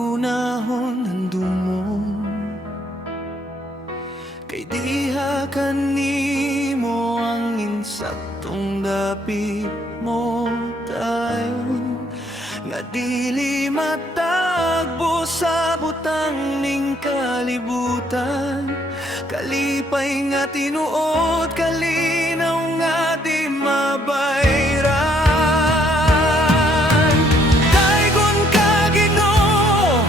gunahon ang dumo. Kay diha kanimo ang insaktong dapit mo dayon, nga dili matagbo sa butang ning kalibutan. Kalipay nga tinuod, kalinaw nga di mabayran. Daygon ka Ginoo,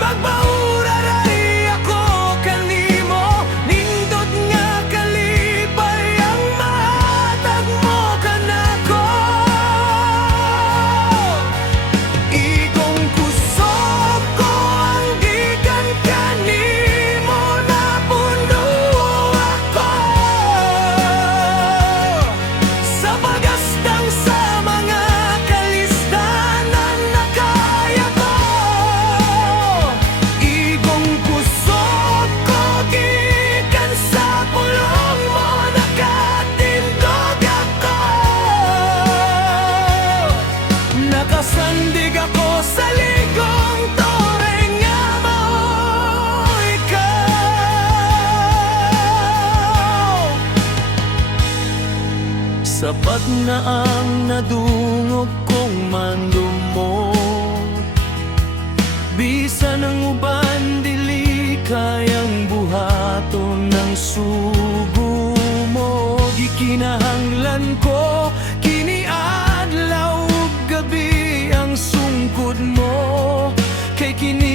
magbaura ray ako kanimo. Nindot nga kalipay ang matag mo kanako. Igong kusog ko ang gikan kanimo, napuno ako sa pagastang sa mga kalistanan na kaya ko. Igong kusog ko gikan sa pulong mo, nakatindog ako. Nakasandig ako sa ligong tore nga mao ikaw. Sapat na ang nadungog kong mando mo, bisan ang uban dili kayang buhaton ng sugo mo. Gikinahanglan ko kini adlaw ug gabi ang sungkod mo, kay kini